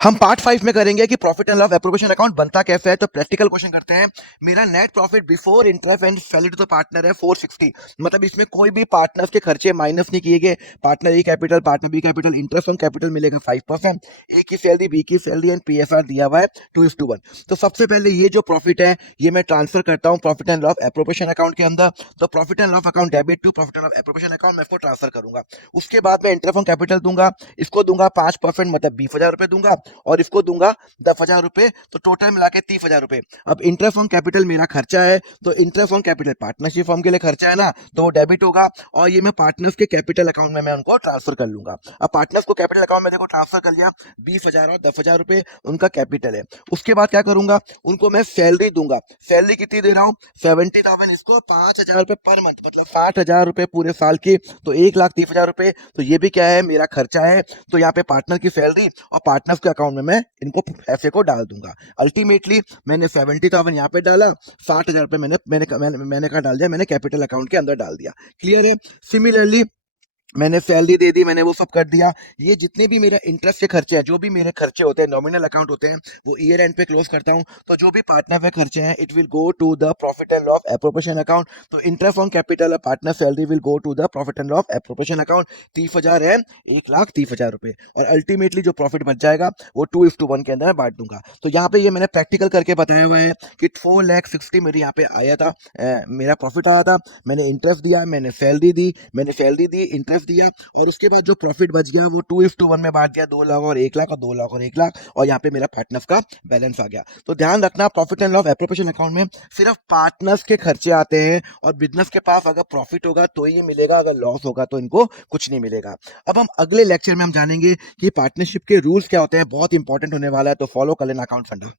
हम पार्ट 5 में करेंगे कि profit and loss appropriation account बनता कैसे है। तो प्रैक्टिकल क्वेश्चन करते हैं। मेरा net profit before interest and salary to partner है 460। मतलब इसमें कोई भी पार्टनर्स के खर्चे माइनस नहीं किए गए। Partner A capital, partner B capital, interest on capital मिलेगा 5%। ए की सैलरी, बी की सैलरी एंड पीएसआर दिया हुआ है 2:1। तो सबसे पहले ये जो प्रॉफिट है ये मैं ट्रांसफर करता हूँ profit and loss appropriation account के अंदर। तो profit and loss account debit to profit and loss appropriation account मैं इसको ट्रांसफर करूंगा। उसके बाद मैं इंटरेस्ट ऑन कैपिटल दूंगा। इसको दूंगा 5%, मतलब 20,000 रुपए दूंगा, और इसको दूंगा 10,000 रुपए। तो टोटल मिला के 30,000 रुपए। अब इंटरेस्ट ऑन कैपिटल मेरा खर्चा है, तो interest on capital partnership firm के लिए खर्चा है ना, तो वो डेबिट होगा, और ये मैं पार्टनर्स के कैपिटल अकाउंट में मैं उनको ट्रांसफर कर लूंगा। अब पार्टनर्स को कैपिटल अकाउंट में देखो ट्रांसफर कर लिया, 20,000 और 10,000 रुपए उनका कैपिटल है। उसके बाद क्या करूंगा, उनको मैं सैलरी दूंगा। सैलरी कितनी दे रहा हूँ, 70,000, इसको 5,000 रुपए पर मंथ, मतलब 60,000 रुपए पूरे साल की, तो 1,30,000 रुपए। तो ये भी क्या है, मेरा खर्चा है। तो यहाँ पे पार्टनर की सैलरी और पार्टनर्स के अकाउंट में मैं इनको पैसे को डाल दूंगा। अल्टीमेटली मैंने 70,000 यहाँ पे डाला, 60,000 रुपए मैंने मैंने मैंने मैंने कहा डाल दिया, मैंने कैपिटल अकाउंट के अंदर डाल दिया। क्लियर है। सिमिलरली मैंने सैलरी दे दी, मैंने वो सब कर दिया। ये जितने भी मेरे इंटरेस्ट के खर्चे हैं, जो भी मेरे खर्चे होते हैं, नॉमिनल अकाउंट होते हैं, वो ईयर एंड पे क्लोज करता हूँ। तो जो भी पार्टनर पे खर्चे हैं, it will go to the profit and loss appropriation account. तो इंटरेस्ट ऑन कैपिटल और partner salary will go to the profit and loss appropriation account. 30,000 है, 1,30,000 रुपए, और अल्टीमेटली जो प्रॉफिट बच जाएगा वो 2:1 के अंदर मैं बांट दूंगा। तो यहाँ पे ये मैंने प्रैक्टिकल करके बताया हुआ है कि 4,60,000 मेरे यहाँ पे आया था, मेरा प्रॉफिट आया था। मैंने इंटरेस्ट दिया, मैंने सैलरी दी, इंटरेस्ट दिया, और उसके बाद जो प्रॉफिट बच गया वो 2:1 में बांट दिया, 2 लाख और 1 लाख, और 2 लाख और 1 लाख, और यहाँ पे मेरा पार्टनर्स का बैलेंस आ गया। तो ध्यान रखना, profit and loss appropriation account में सिर्फ पार्टनर्स के खर्चे आते हैं, और बिजनेस के पास अगर प्रॉफिट होगा तो ही ये मिलेगा, अगर लॉस होगा तो इनको कुछ नहीं मिलेगा। अब हम अगले लेक्चर में हम जानेंगे कि पार्टनरशिप के रूल्स क्या होते हैं। बहुत इंपॉर्टेंट होने वाला है, तो फॉलो कर लेना अकाउंट फंडा।